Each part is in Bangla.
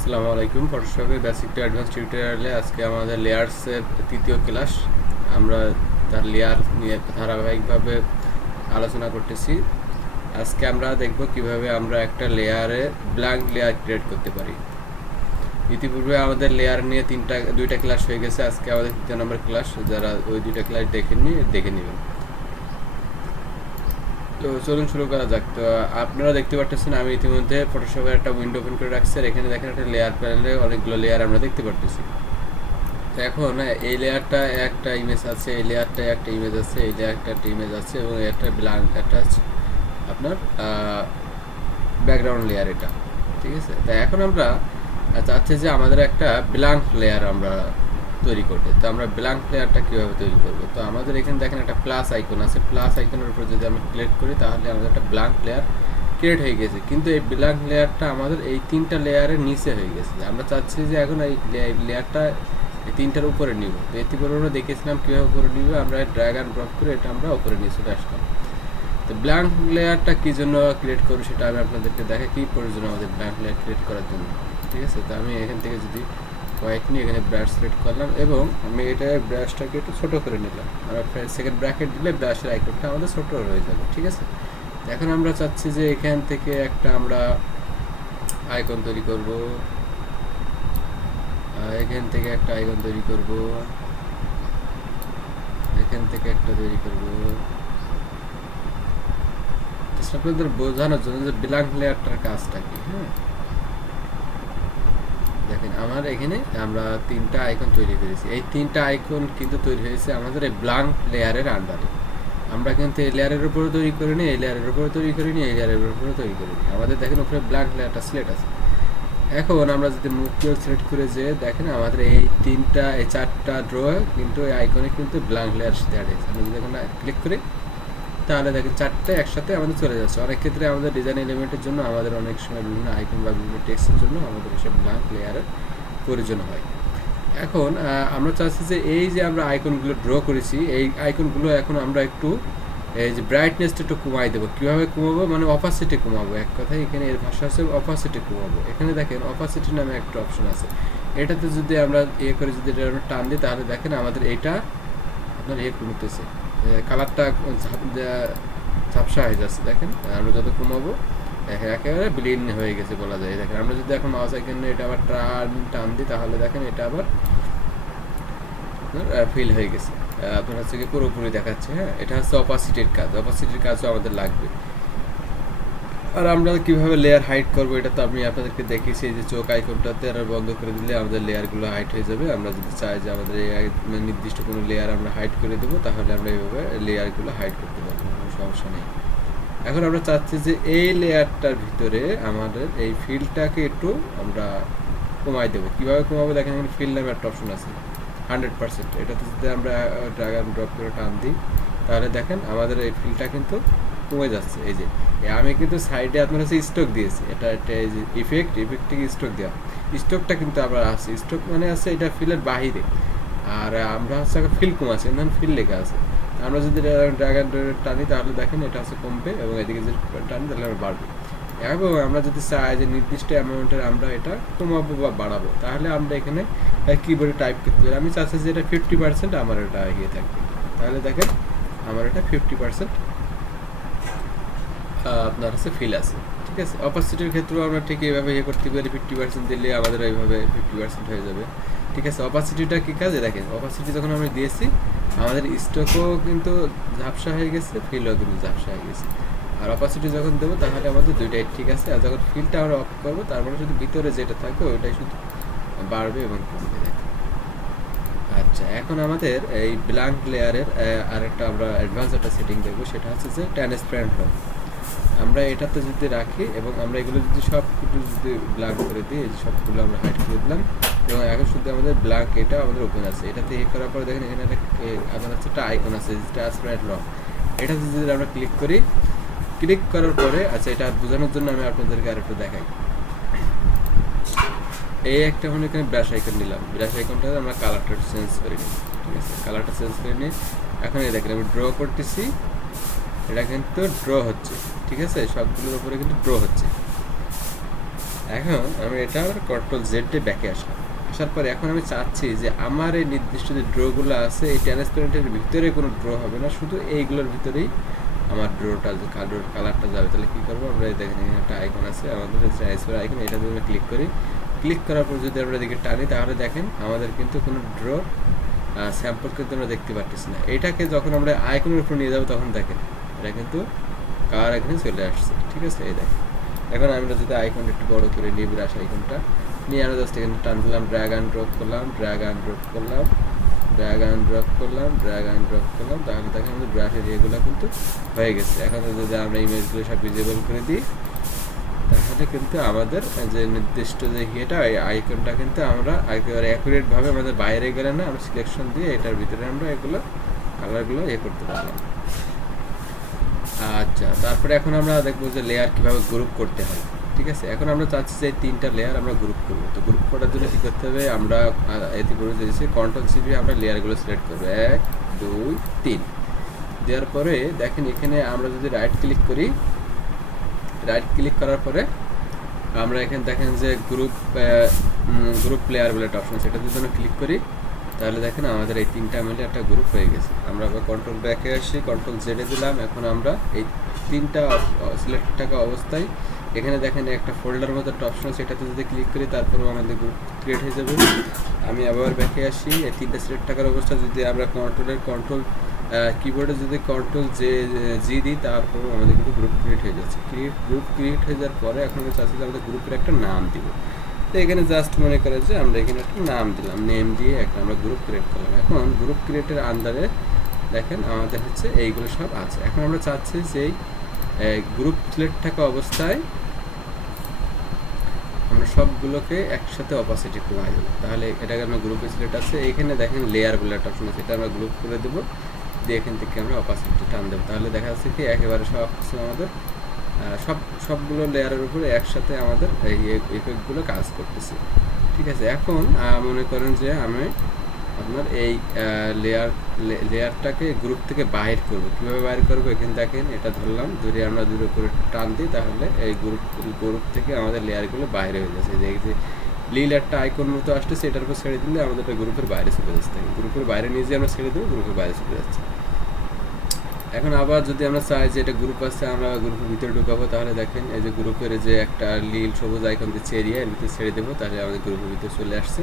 আসসালামু আলাইকুম। ফটোশপের বেসিক টু অ্যাডভান্স টিউটোরিয়ালে আজকে আমাদের লেয়ার্সের তৃতীয় ক্লাস। আমরা তার লেয়ার নিয়ে ধারাবাহিকভাবে আলোচনা করতেছি। আজকে আমরা দেখব কিভাবে আমরা একটা লেয়ারে ব্ল্যাঙ্ক লেয়ার ক্রিয়েট করতে পারি। ইতিপূর্বে আমাদের লেয়ার নিয়ে দুইটা ক্লাস হয়ে গেছে। আজকে আমাদের তৃতীয় নম্বর ক্লাস। যারা ওই দুইটা ক্লাস দেখে নেবেন। তো চলুন শুরু করা যাক। তো আপনারা দেখতে পাচ্ছেন আমি ইতিমধ্যে ফটোশপের একটা উইন্ডো ওপেন করে রাখছি। আর এখানে দেখেন একটা লেয়ার প্যানেলে অনেকগুলো লেয়ার আমরা দেখতে পাচ্ছি। তো এখন এই লেয়ারটা একটা ইমেজ আছে, এই লেয়ারটা একটা ইমেজ আছে, এই লেয়ারটা একটা ইমেজ আছে এবং একটা ব্ল্যাঙ্ক একটা আপনার ব্যাকগ্রাউন্ড লেয়ার এটা, ঠিক আছে। তো এখন আমরা চাচ্ছি যে আমাদের একটা ব্ল্যাঙ্ক লেয়ার আমরা তৈরি করতে। তো আমরা ব্ল্যাঙ্ক লেয়ারটা কীভাবে তৈরি করব? তো আমাদের এখানে দেখেন একটা প্লাস আইকন আছে। প্লাস আইকনের উপর যদি আমরা ক্লিক করি তাহলে আমাদের একটা ব্ল্যাঙ্ক লেয়ার ক্রিয়েট হয়ে গেছে। কিন্তু এই ব্ল্যাঙ্ক লেয়ারটা আমাদের এই তিনটা লেয়ারের নিচে হয়ে গেছে। আমরা চাচ্ছি যে এখন এই লেয়ারটা এই তিনটার উপরে নিব। তো এতে করে আমরা দেখেছিলাম কীভাবে উপরে নিব। আমরা ড্র্যাগ অ্যান্ড ড্রপ করে এটা আমরা উপরে নিয়ে চলে আসলাম। তো ব্ল্যাঙ্ক লেয়ারটা কী জন্য ক্রিয়েট করব সেটা আমি আপনাদেরকে দেখাই। কী প্রয়োজন আমাদের ব্ল্যাঙ্ক লেয়ার ক্রিয়েট করার জন্য, ঠিক আছে। তো আমি এখান থেকে যদি হোয়াইট নিয়ে এখানে ব্রাশ সিলেক্ট করলাম এবং আমি এটা ব্রাশটাকে একটু ছোটো করে নিলাম। আমরা সেকেন্ড ব্র্যাকেট দিলে ব্রাশের আইকনটা আমাদের ছোটো হয়ে যাবে, ঠিক আছে। এখন আমরা চাচ্ছি যে এখান থেকে একটা আমরা আইকন তৈরি করব। এখান থেকে একটা আইকন তৈরি করব, এখান থেকে একটা তৈরি করব। আপনাদের বোঝানোর জন্য যে ব্ল্যাঙ্ক লেয়ারটার কাজটা কি। হ্যাঁ, দেখেন আমার এখানে আমরা তিনটা আইকন তৈরি করেছি। এই তিনটা আইকন কিন্তু তৈরি হয়েছে আমাদের এই ব্ল্যাঙ্ক লেয়ারের আন্ডারে। আমরা কিন্তু এই লেয়ারের উপরে তৈরি করিনি, এই লেয়ারের উপরে তৈরি করিনি, এই লেয়ারের উপরে তৈরি করিনি। আমাদের দেখেন উপরে ব্ল্যাঙ্ক লেয়ারটা সিলেক্ট আছে। এখন আমরা যদি মুখটিও সিলেক্ট করে যে দেখেন আমাদের এই চারটা ড্র কিন্তু এই আইকনে কিন্তু ব্ল্যাঙ্ক লেয়ার সাথে অ্যাড হয়েছে। আমরা যদি এখন ক্লিক করি তাহলে দেখেন চারটে একসাথে আমাদের চলে যাচ্ছে। অনেক ক্ষেত্রে আমাদের ডিজাইন এলিমেন্টের জন্য আমাদের অনেক সময় বিভিন্ন আইকন বা বিভিন্ন টেক্সটের জন্য আমাদের এসব ব্ল্যাঙ্ক লেয়ারের প্রয়োজন হয়। এখন আমরা চাচ্ছি যে এই যে আমরা আইকনগুলো ড্র করেছি এই আইকনগুলো এখন আমরা একটু এই যে ব্রাইটনেসটা একটু কমাই দেবো। কীভাবে কমাবো? মানে অপাসিটি কমাবো। এক কথায় এখানে এর ভাষা হচ্ছে অপাসিটি কমাবো। এখানে দেখেন অপাসিটি নামে একটা অপশন আছে। এটাতে যদি আমরা করে যদি এটা আমরা টান দিই তাহলে দেখেন আমাদের এইটা আপনার কমতেছে, কালারটা ঝাপসা হয়ে যাচ্ছে। দেখেন আমরা যত কমাবো একেবারে ব্লিন হয়ে গেছে বলা যায়। দেখেন আমরা যদি এখন মাউস আইকনে এটা আবার টান দিই তাহলে দেখেন এটা আবার ফিল হয়ে গেছে। আপনার হচ্ছে কি পুরোপুরি দেখাচ্ছে। হ্যাঁ, এটা হচ্ছে অপাসিটির কাজ। অপাসিটির কাজও আমাদের লাগবে। আর আমরা কীভাবে লেয়ার হাইড করবো এটা তো আমি আপনাদেরকে দেখিয়েছি। এই যে চোখ আইকনটাতে আর বন্ধ করে দিলে আমাদের লেয়ারগুলো হাইড হয়ে যাবে। আমরা যদি চাই যে আমাদের নির্দিষ্ট কোনো লেয়ার আমরা হাইড করে দেবো তাহলে আমরা এইভাবে লেয়ারগুলো হাইড করতে পারবো, কোনো সমস্যা নেই। এখন আমরা চাচ্ছি যে এই লেয়ারটার ভিতরে আমাদের এই ফিলটাকে একটু আমরা কমাই দেবো। কীভাবে কমাবো? দেখেন এখানে ফিল নামে একটা অপশন আছে 100%। এটাতে যদি আমরা ড্র্যাগ অ্যান্ড ড্রপ করে টান দিই তাহলে দেখেন আমাদের এই ফিলটা কিন্তু কমে যাচ্ছে। এই যে আমি কিন্তু সাইডে আপনার হচ্ছে স্টক দিয়েছি। এটা এই যে ইফেক্ট থেকে স্টক দেওয়া। স্টকটা কিন্তু আবার আছে, স্টক মানে আছে এটা ফিলের বাহিরে। আর আমরা হচ্ছে ফিল কমাচ্ছি, ধরুন ফিল লেখা আছে। আমরা যদি ড্র্যাগ অ্যান্ড টানি তাহলে দেখেন এটা হচ্ছে কমবে এবং এদিকে যদি টানি তাহলে আমরা বাড়বে। এবং আমরা যদি চাই যে নির্দিষ্ট অ্যামাউন্টের আমরা এটা কমাবো বা বাড়াবো তাহলে আমরা এখানে কিবোর্ডে টাইপ করতে পারি। আমি চাচ্ছি যে এটা 50% আমার এটা এগিয়ে থাকবে। তাহলে দেখেন আমার এটা 50% আপনার হচ্ছে ফিল আছে, ঠিক আছে। অপাসিটির ক্ষেত্রেও আমরা ঠিক এইভাবে করতে পারি। 50% দিলে আমাদের এইভাবে 50% হয়ে যাবে, ঠিক আছে। অপাসিটিটা কী কাজে? দেখেন অপাসিটি যখন আমি দিয়েছি আমাদের স্টকও কিন্তু ঝাপসা হয়ে গেছে, ফিলও কিন্তু ঝাপসা হয়ে গেছে। আর অপাসিটি যখন দেবো তাহলে আমাদের দুইটাই ঠিক আছে। আর যখন ফিলটা আমরা অফ করবো তার মানে শুধু ভিতরে যেটা থাকবে ওইটাই শুধু বাড়বে এবং কমবে। দেখেন আচ্ছা, এখন আমাদের এই ব্ল্যাঙ্ক লেয়ারের আরেকটা আমরা অ্যাডভান্স একটা সেটিং দেখবো, সেটা হচ্ছে যে ট্রান্সপারেন্ট রং। আমরা এটাতে যদি রাখি এবং আমরা এগুলো যদি সব কিছু যদি ব্ল্যাঙ্ক করে দিই, এই সবগুলো আমরা হাইড করে দিলাম এবং এখন শুধু আমাদের ব্ল্যাঙ্ক এটা আমাদের ওপেন আছে। এটাতে করার পরে দেখেন এখানে আপনার হচ্ছে একটা আইকন আছে ট্রান্সপারেন্ট রং। এটাতে যদি আমরা ক্লিক করি, ক্লিক করার পরে আচ্ছা এটা বোঝানোর জন্য আমি আপনাদেরকে আরেকটু দেখাই। এই একটা মানে এখানে ব্রাশ আইকন নিলাম। ব্রাশ আইকনটা আমরা কালারটা চেঞ্জ করে নিই, ঠিক আছে। কালারটা চেঞ্জ করে নিই। এখন এই দেখেন আমি ড্র করতেছি, এটা কিন্তু ড্র হচ্ছে, ঠিক আছে। সবগুলোর উপরে কিন্তু ড্র হচ্ছে। এখন আমি এটা কন্ট্রোল জেড দিয়ে ব্যাকে আসলাম, আসার পরে এখন আমি চাচ্ছি যে আমার এই নির্দিষ্ট যে ড্রগুলো আছে এই ট্রান্সপারেন্টের ভিতরে কোনো ড্র হবে না, শুধু এইগুলোর ভিতরেই আমার ড্রোটা যে কালারটা যাবে। তাহলে কী করবো, আমরা দেখেন এখানে একটা আইকন আছে আমাদের ট্রান্সফার আইকন, এটা যদি আমরা ক্লিক করি, ক্লিক করার পর যদি আমরা এদিকে টানি তাহলে দেখেন আমাদের কিন্তু কোনো ড্র স্যাম্পল কিন্তু আমরা দেখতে পাচ্ছি না। এটাকে যখন আমরা আইকনের উপর নিয়ে যাবো তখন দেখেন এটা কিন্তু কার এখানে চলে আসছে। ঠিক আছে, এই দেখেন এখন আমরা যদি আইকনটা একটু বড় করে নিই, ব্রাশ আইকনটা নিয়ে আমরা জাস্ট এখানে টান দিলাম, ড্র্যাগ অ্যান্ড ড্রপ করলাম, ড্র্যাগ অ্যান্ড ড্রপ করলাম, ড্র্যাগ অ্যান্ড ড্রপ করলাম, ড্র্যাগ অ্যান্ড ড্রপ করলাম, তাহলে দেখেন আমাদের ব্রাশের এগুলো কিন্তু হয়ে গেছে। এখন যদি আমরা ইমেজগুলো সব ভিজিবল করে দিই তাহলে কিন্তু আমাদের যে নির্দিষ্ট যে ইয়েটা এই আইকনটা কিন্তু আমরা একেবারে অ্যাকুরেটভাবে আমাদের বাইরে গেলে না, আমরা সিলেকশন দিয়ে এটার ভিতরে আমরা এগুলো কালারগুলো করতে পারলাম। আচ্ছা, তারপরে এখন আমরা দেখবো যে লেয়ার কীভাবে গ্রুপ করতে হয়। ঠিক আছে, এখন আমরা চাচ্ছি যে 3টা লেয়ার আমরা গ্রুপ করবো। তো গ্রুপ করার জন্য কী করতে হবে, আমরা এতে করে দিয়েছি কন্ট্রোল সিপি, আমরা লেয়ারগুলো সিলেক্ট করবো 1 2 3 দেওয়ার পরে দেখেন এখানে আমরা যদি রাইট ক্লিক করি, রাইট ক্লিক করার পরে আমরা এখানে দেখেন যে গ্রুপ লেয়ার বলে একটা অপশন আছে, এটা যদি আমরা ক্লিক করি তাহলে দেখেন আমাদের এই 3টা মিলে একটা গ্রুপ হয়ে গেছে। আমরা আবার কন্ট্রোল ব্যাকে আসি, কন্ট্রোল জেডে দিলাম, এখন আমরা এই 3টা সিলেক্ট থাকা অবস্থায় এখানে দেখেন একটা ফোল্ডার মতো একটা অপশন আছে, এটাতে যদি ক্লিক করি তারপরেও আমাদের গ্রুপ ক্রিয়েট হয়ে যাবে। আমি আবার ব্যাকে আসি, এই 3টা সিলেক্ট থাকার অবস্থা যদি আমরা কন্ট্রোল কিবোর্ডে যদি কন্ট্রোল জি দিই তারপরেও আমাদের কিন্তু গ্রুপ ক্রিয়েট হয়ে যাচ্ছে। গ্রুপ ক্রিয়েট হয়ে যাওয়ার পরে এখন আমরা চাচ্ছি যে আমাদের গ্রুপের একটা নাম দিব। তো এখানে জাস্ট মনে করে যে আমরা এখানে একটা নাম দিলাম, নেম দিয়ে একটা আমরা গ্রুপ ক্রিয়েট করলাম। এখন গ্রুপ ক্রিয়েটের আন্ডারে দেখেন আমাদের হচ্ছে এইগুলো সব আছে। এখন আমরা চাচ্ছি যে গ্রুপ সিলেক্ট থাকা অবস্থায় আমরা সবগুলোকে একসাথে অপাসিটি কমাই দেবো, তাহলে এটাকে আমরা গ্রুপে সিলেক্ট আছে। এখানে দেখেন লেয়ার বলে একটা অপশন আছে, এটা আমরা গ্রুপ করে দেবো, দিয়ে এখান থেকে আমরা অপাসিটি টান দেবো। তাহলে দেখা যাচ্ছে কি একেবারে সব কিছু আমাদের সবগুলো লেয়ারের উপরে একসাথে আমাদের এই ইফেক্টগুলো কাজ করতেছে। ঠিক আছে, এখন মনে করেন যে আমি আপনার এই লেয়ারটাকে গ্রুপ থেকে বাইর করব। কীভাবে বাইর করবো, এখানে দেখেন এটা ধরলাম, যদি আমরা দূরে করে টান দিই তাহলে এই গ্রুপ থেকে আমাদের লেয়ারগুলো বাইরে হয়ে যাচ্ছে। এই যে লীল একটা আইকন মতো আসতেছে, এটার উপর ছেড়ে দিলে আমাদের গ্রুপের বাইরে চলে যাচ্ছে। গ্রুপের বাইরে নিয়ে যে আমরা ছেড়ে দেবো, গ্রুপের বাইরে চলে যাচ্ছে। এখন আবার যদি আমরা চাই যে এটা গ্রুপ আছে, আমরা গ্রুপের ভিতরে ঢুকাবো, তাহলে দেখেন এই যে গ্রুপের যে একটা লীল সবুজ আইকন দিচ্ছে এরিয়া, এর ভিতরে ছেড়ে দেবো, তাহলে আমাদের গ্রুপের ভিতরে চলে আসছে।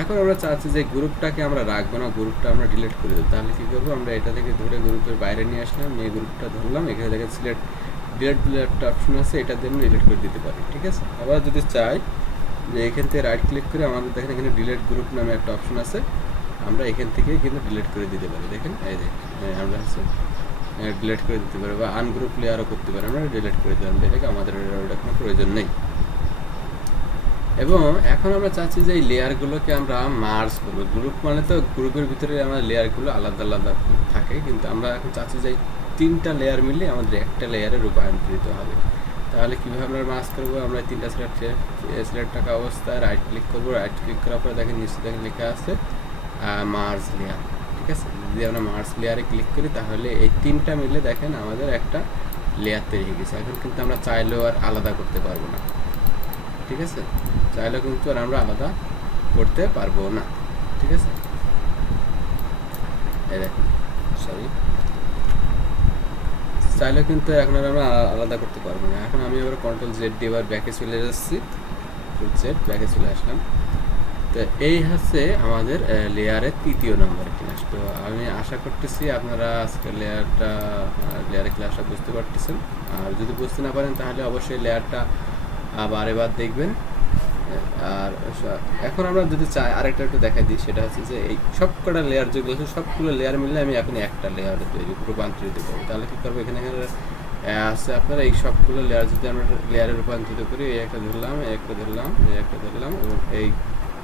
এখন আমরা চাচ্ছি যে গ্রুপটাকে আমরা রাখবো না, গ্রুপটা আমরা ডিলিট করে দেবো। তাহলে কী করবো, আমরা এটা থেকে ধরে গ্রুপের বাইরে নিয়ে আসলাম, নিয়ে গ্রুপটা ধরলাম, এখানে দেখেন ডিলিট বলে একটা অপশন আছে, এটা দিয়ে আমরা ডিলিট করে দিতে পারি। ঠিক আছে, আবার যদি চাই যে এখান থেকে রাইট ক্লিক করে আমাদের দেখেন এখানে ডিলিট গ্রুপ নামে একটা অপশন আছে, আমরা এখান থেকে কিন্তু ডিলিট করে দিতে পারি। দেখেন এই যে আমরা হচ্ছে ডিলিট করে দিতে পারি, বা আনগ্রুপ লেয়ারও করতে পারি, আমরা ডিলিট করে দিলাম, এটাকে আমাদের ওটা কোনো প্রয়োজন নেই। এবং এখন আমরা চাচ্ছি যে এই লেয়ারগুলোকে আমরা মার্জ করবো। গ্রুপ মানে তো গ্রুপের ভিতরে আমরা লেয়ারগুলো আলাদা আলাদা থাকে, কিন্তু আমরা এখন চাচ্ছি যে 3টা লেয়ার মিলে আমাদের একটা লেয়ারে রূপান্তরিত হবে। তাহলে কীভাবে আমরা মার্জ করবো, আমরা 3টা সিলেক্ট থাকা অবস্থায় রাইট ক্লিক করবো, রাইট ক্লিক করার পরে দেখেন নিচে দেখেন লেখা আছে মার্জ লেয়ার। ঠিক আছে, যদি আমরা মার্জ লেয়ারে ক্লিক করি তাহলে এই 3টা মিলে দেখেন আমাদের একটা লেয়ার তৈরি হয়ে গেছে। এখন কিন্তু আমরা চাইলেও আর আলাদা করতে পারবো না। ঠিক আছে, চাইলেও কিন্তু আর আমরা আলাদা করতে পারবো না। ঠিক আছে, এই দেখুন চাইলেও কিন্তু এখন আর আমরা আলাদা করতে পারবো না। এখন আমি আবার কন্ট্রোল জেড দিয়ে এবার ব্যাকে চলে যাচ্ছি, জেড ব্যাকে চলে আসলাম। তো এই হচ্ছে আমাদের লেয়ারের 3য় নম্বরের ক্লাস। তো আমি আশা করতেছি আপনারা আজকে লেয়ারের ক্লাসটা বুঝতে পারতেছেন। আর যদি বুঝতে না পারেন তাহলে অবশ্যই লেয়ারটা বারেবার দেখবেন। আর এখন আমরা যদি চাই আরেকটা একটু দেখাই দিই, সেটা হচ্ছে যে এই সবকটা লেয়ার যেগুলো আছে সবগুলো লেয়ার মিলে আমি এখন একটা লেয়ারে তৈরি রূপান্তরিত করবো। তাহলে কী করবো, এখানে আছে আপনারা এই সবগুলো লেয়ার যদি আমরা লেয়ারে রূপান্তরিত করি, এই একটা ধরলাম, এই একটা ধরলাম, এই একটা ধরলাম, এবং এই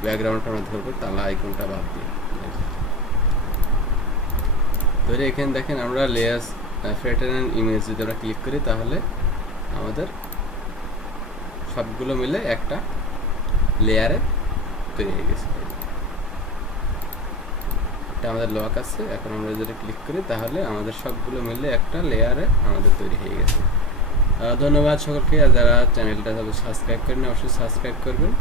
ব্যাকগ্রাউন্ডটা আমরা ধরবো তাহলে আইকনটা বাদ দিই ধরে। এখানে দেখেন আমরা লেয়ার্স ফ্যাটার্ন অ্যান্ড ইমেজ যদি আমরা ক্লিক করি তাহলে আমাদের সবগুলো মিলে একটা লেয়ারে তৈরি হয়ে গেছে। এটা আমাদের লক আছে। এখন আমরা যদি ক্লিক করি তাহলে আমাদের সবগুলো মিলে একটা লেয়ারে আমাদের তৈরি হয়ে গেছে। ধন্যবাদ সকলকে। আর যারা চ্যানেলটা সাবস্ক্রাইব করেন অবশ্যই সাবস্ক্রাইব করবেন।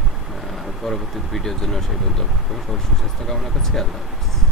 পরবর্তী ভিডিওর জন্য সেই পর্যন্ত সকল সুস্বাস্থ্য কামনা করছি। আল্লাহ হাফিজ।